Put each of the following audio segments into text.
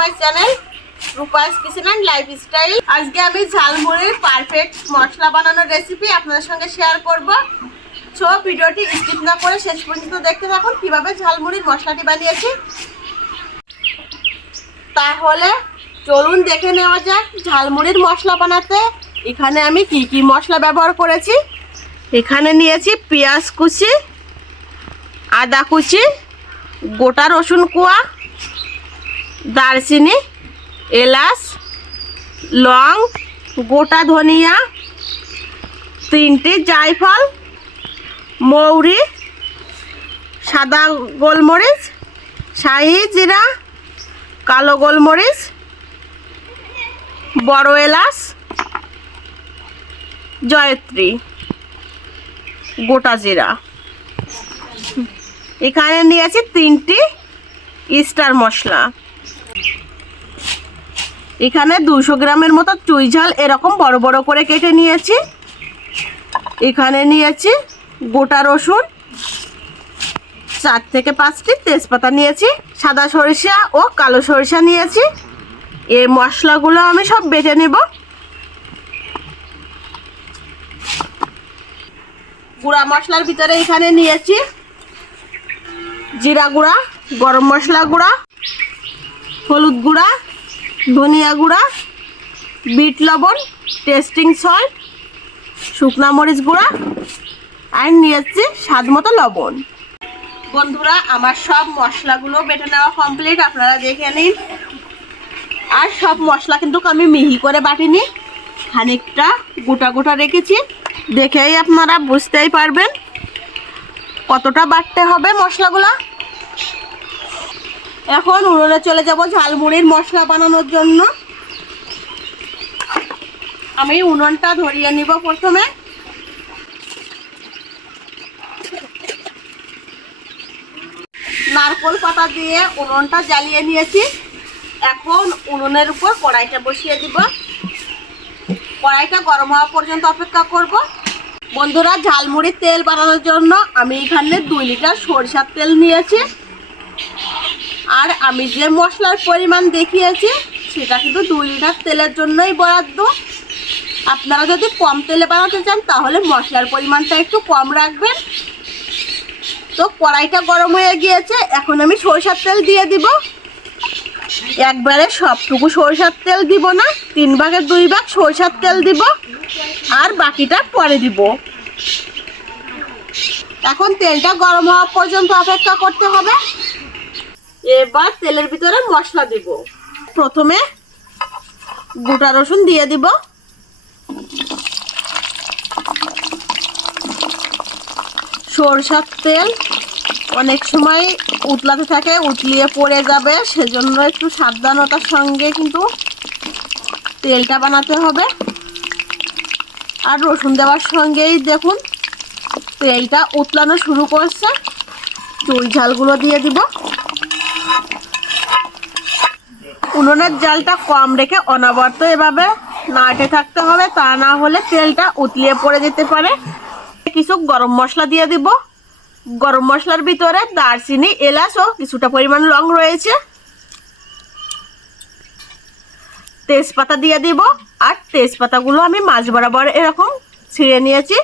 My channel, Rupa's kitchen and lifestyle আজকে আমি ঝালমুড়ির perfect মশলা বানানোর রেসিপি আপনাদের সঙ্গে শেয়ার করব। সো ভিডিওটি স্কিপ না করে শেষ পর্যন্ত দেখতে থাকুন কীভাবে ঝালমুড়ির মশলাটি বানিয়েছি। তাহলে চলুন দেখে নেওয়া যাক ঝালমুড়ির মশলা বানাতে। এখানে আমি কি কি মশলা ব্যবহার করেছি। এখানে নিয়েছি পেঁয়াজ কুচি, আদা কুচি, গোটা রসুন কোয়া দারচিনি, এলাচ, লং, গোটা ধনিয়া, তিনটি জায়ফল, মৌরি, সাদা গোলমরিচ, শাহি জিরা, কালো গোলমরিচ, বড় এলাচ, জয়ত্রী, গোটা জিরা। এখানে নিয়েছি তিনটি স্টার মশলা। এখানে দুশো গ্রামের মতো চুই ঝাল এরকম বড় বড় করে কেটে নিয়েছি। এখানে নিয়েছি গোটা রসুন, চার থেকে পাঁচটি তেজপাতা নিয়েছি, সাদা সরিষা ও কালো সরিষা নিয়েছি। এই মশলাগুলো আমি সব বেটে নেব। গুঁড়া মশলার ভিতরে এখানে নিয়েছি জিরা গুঁড়া, গরম মশলা গুঁড়া, হলুদ গুঁড়া ধনিয়া গুঁড়া, বিট লবণ, টেস্টিং সল্ট, শুকনা মরিচ গুঁড়া, আর নিয়েছি স্বাদ মতো লবণ। বন্ধুরা, আমার সব মশলাগুলো বেটে নেওয়া কমপ্লিট আপনারা দেখে নিন। আর সব মশলা কিন্তু আমি মিহি করে বাটিনি, খানিকটা গোটা গোটা রেখেছি। দেখেই আপনারা বুঝতেই পারবেন কতটা বাটতে হবে মশলাগুলা। এখন উনুনে চলে যাব ঝালমুড়ির মশলা বানানোর জন্য। আমি উনুনটা ধরিয়ে নিব প্রথমে। নারকোল পাতা দিয়ে উনুনটা জ্বালিয়ে নিয়েছি। এখন উনুনের উপর কড়াইটা বসিয়ে দিব। কড়াইটা গরম হওয়া পর্যন্ত অপেক্ষা করব। বন্ধুরা, ঝালমুড়ির তেল বানানোর জন্য আমি এখানে দুই লিটার সরিষার তেল নিয়েছি। আর আমি যে মশলার পরিমাণ দেখিয়েছি, সেটা কিন্তু দুই লিটার তেলের জন্যই বরাদ্দ। আপনারা যদি কম তেলে বানাতে চান, তাহলে মশলার পরিমাণটা একটু কম রাখবেন। তো কড়াইটা গরম হয়ে গিয়েছে, এখন আমি সরিষার তেল দিয়ে দিব। একবারে সবটুকু সরিষার তেল দিব না, তিন ভাগের দুই ভাগ সরিষার তেল দিব, আর বাকিটা পরে দিব। এখন তেলটা গরম হওয়া পর্যন্ত অপেক্ষা করতে হবে। এবার তেলের ভিতরে মশলা দিব। প্রথমে গোটা রসুন দিয়ে দিব। সরষার তেল অনেক সময় উতলাতে থাকে, উতলিয়ে পড়ে যাবে, সেজন্য একটু সাবধানতার সঙ্গে কিন্তু তেলটা বানাতে হবে। আর রসুন দেওয়ার সঙ্গেই দেখুন, তেলটা উতলানো শুরু করছে। চুই ঝালগুলো দিয়ে দিব। উনুনের জালটা কম রেখে অনবরত এভাবে নাড়তে থাকতে হবে, তা না হলে তেলটা উতলিয়ে পড়ে যেতে পারে। কিছু গরম মশলা দিয়ে দিব। গরম মশলার ভিতরে দারচিনি, এলাচ ও কিছুটা পরিমাণ লং রয়েছে। তেজপাতা দিয়ে দিব। আর তেজপাতাগুলো আমি মাছ বরাবর এরকম ছিঁড়ে নিয়েছি।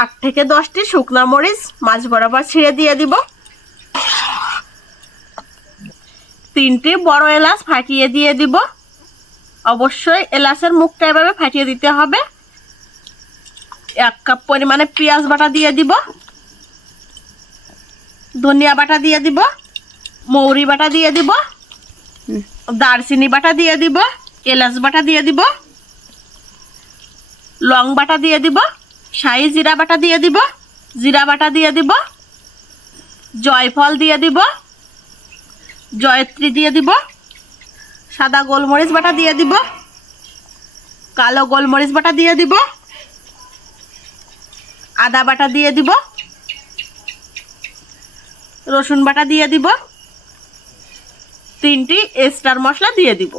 আট থেকে দশটি শুকনা মরিচ মাছ বরাবর ছিঁড়ে দিয়ে দিব। তিনটি বড় এলাচ ফাটিয়ে দিয়ে দিব অবশ্যই এলাচের মুখটা এভাবে ফাটিয়ে দিতে হবে এক কাপ পরিমাণে পেঁয়াজ বাটা দিয়ে দিব ধনিয়া বাটা দিয়ে দিব মৌরি বাটা দিয়ে দিব দারচিনি বাটা দিয়ে দিব এলাচ বাটা দিয়ে দিব লং বাটা দিয়ে দিব শাহি জিরা বাটা দিয়ে দিব জিরা বাটা দিয়ে দিব জয়ফল দিয়ে দিব জয়ত্রী দিয়ে দিব। সাদা গোলমরিচ বাটা দিয়ে দিব। কালো গোলমরিচ বাটা দিয়ে দিব। আদা বাটা দিয়ে দিব। রসুন বাটা দিয়ে দিব। তিনটি স্টার মশলা দিয়ে দিব।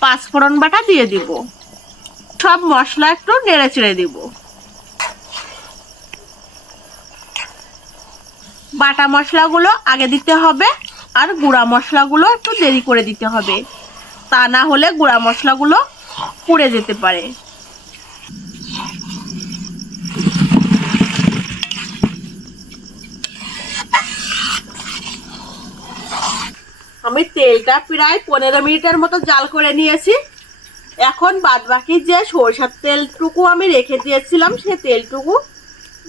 পাঁচ ফোড়ন বাটা দিয়ে দিব। সব মশলা একটু নেড়ে চেড়ে দিব। বাটা মশলাগুলো আগে দিতে হবে। আর গুঁড়া মশলাগুলো একটু দেরি করে দিতে হবে। তা না হলে গুঁড়া মশলাগুলো পুড়ে যেতে পারে। আমি তেলটা প্রায় পনেরো মিনিটের মতো জাল করে নিয়েছি। এখন বাদ বাকি যে সরষার তেলটুকু আমি রেখে দিয়েছিলাম, সে তেলটুকু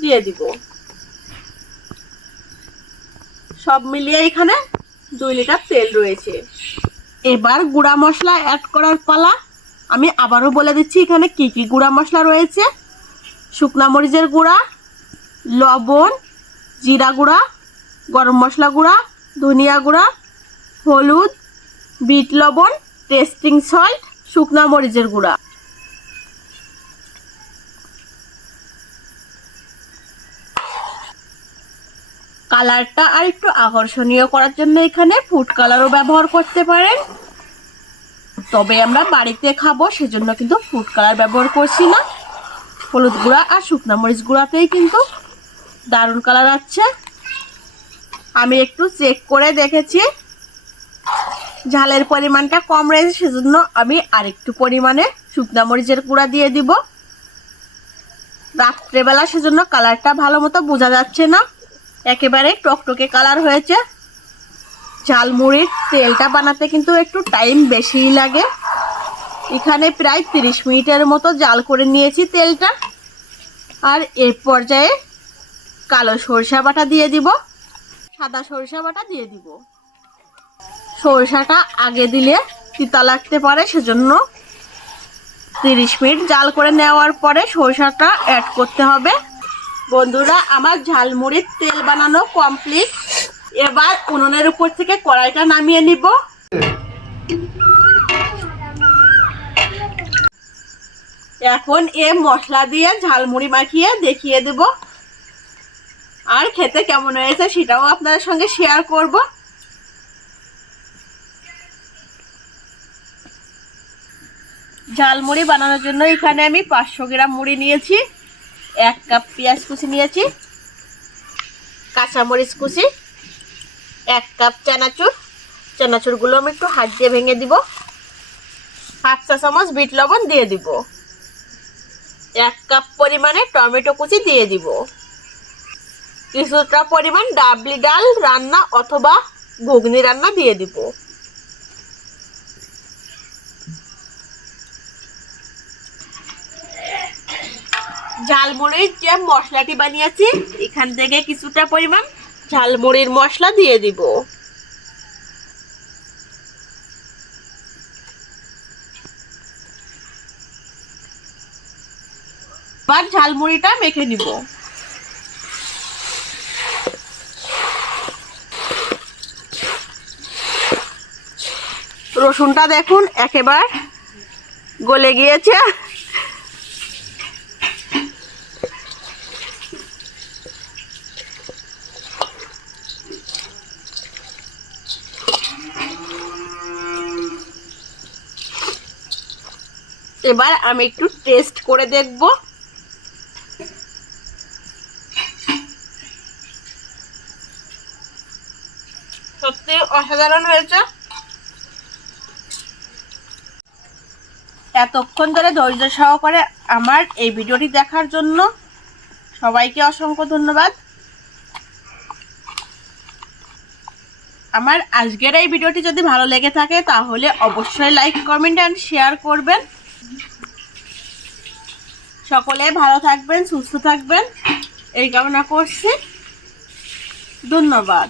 দিয়ে দিব। সব মিলিয়ে এখানে দুই লিটার তেল রয়েছে। এবার গুঁড়া মশলা অ্যাড করার পালা। আমি আবারও বলে দিচ্ছি, এখানে কি কি গুঁড়া মশলা রয়েছে? শুকনা মরিচের গুঁড়া, লবণ, জিরা গুঁড়া, গরম মশলা গুঁড়া, ধনিয়া গুঁড়া, হলুদ, বিট লবণ, টেস্টিং সল্ট, শুকনা মরিচের গুঁড়া। কালারটা আর একটু আকর্ষণীয় করার জন্য এখানে ফুড কালারও ব্যবহার করতে পারেন। তবে আমরা বাড়িতে খাব, সেজন্য কিন্তু ফুড কালার ব্যবহার করছি না। হলুদ গুঁড়া আর শুকনো মরিচ গুঁড়াতেই কিন্তু দারুণ কালার আছে আমি একটু চেক করে দেখেছি। ঝালের পরিমাণটা কম রয়েছে, সেজন্য আমি আরেকটু পরিমাণে শুকনা মরিচের গুঁড়া দিয়ে দিব। রাত্রেবেলা সেজন্য কালারটা ভালো মতো বোঝা যাচ্ছে না। একেবারে টকটকে কালার হয়েছে। ঝালমুড়ির তেলটা বানাতে কিন্তু একটু টাইম বেশিই লাগে। এখানে প্রায় তিরিশ মিনিটের মতো জাল করে নিয়েছি তেলটা। আর এর পর্যায়ে কালো সরষা বাটা দিয়ে দিব। সাদা সরষা বাটা দিয়ে দিব। সরষাটা আগে দিলে তিতা লাগতে পারে, সেজন্য তিরিশ মিনিট জাল করে নেওয়ার পরে সরষাটা অ্যাড করতে হবে। বন্ধুরা, আমার ঝালমুড়ির তেল বানানো কমপ্লিট এবার উনুনের উপর থেকে কড়াইটা নামিয়ে নিব। এখন এ মশলা দিয়ে ঝালমুড়ি মাখিয়ে দেখিয়ে দেব। আর খেতে কেমন হয়েছে সেটাও আপনাদের সঙ্গে শেয়ার করব। ঝালমুড়ি বানানোর জন্য এখানে আমি পাঁচশো গ্রাম মুড়ি নিয়েছি। এক কাপ পেঁয়াজ কুচি নিয়েছি, কাঁচামরিচ কুচি, এক কাপ চানাচুর। চানাচুরগুলো আমি একটু হাত দিয়ে ভেঙে দিব। হাফ চা চামচ বিট লবণ দিয়ে দিব। এক কাপ পরিমাণে টমেটো কুচি দিয়ে দিব। কিছুটা পরিমাণ ডাবলি ডাল রান্না অথবা ঘুগনি রান্না দিয়ে দিব। ঝালমুড়ির যে মশলাটি বানিয়েছি, এখান থেকে কিছুটা পরিমাণ ঝালমুড়ির মশলা দিয়ে দিব। এবার ঝালমুড়িটা মেখে নিব। রসুনটা দেখুন, একেবারে গলে গিয়েছে। এবার আমি একটু টেস্ট করে দেখব। সত্যি অসাধারণ হয়েছে। এতক্ষণ ধরে ধৈর্য সহকারে আমার এই ভিডিওটি দেখার জন্য সবাইকে অসংখ্য ধন্যবাদ। আমার আজকের এই ভিডিওটি যদি ভালো লেগে থাকে, তাহলে অবশ্যই লাইক কমেন্ট অ্যান্ড শেয়ার করবেন। সকলে ভালো থাকবেন সুস্থ থাকবেন। এই কামনা করছি। ধন্যবাদ।